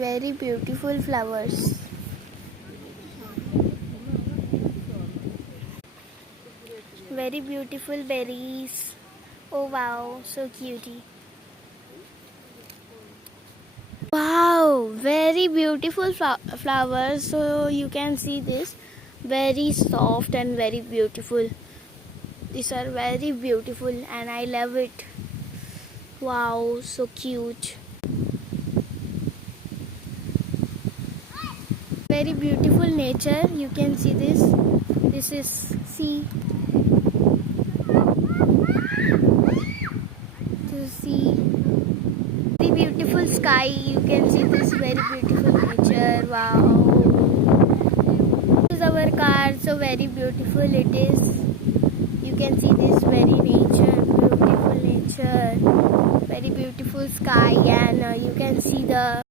very beautiful flowers. Very beautiful berries. Oh wow, so cutie. Wow, very beautiful flowers. So you can see this, very soft and very beautiful. These are very beautiful and I love it. Wow, so cute. Very beautiful nature. You can see this. This is sea. To see. Very beautiful sky. You can see this very beautiful nature. Wow. This is our car. So very beautiful it is. You can see this very nature, beautiful nature, very beautiful sky, and you can see the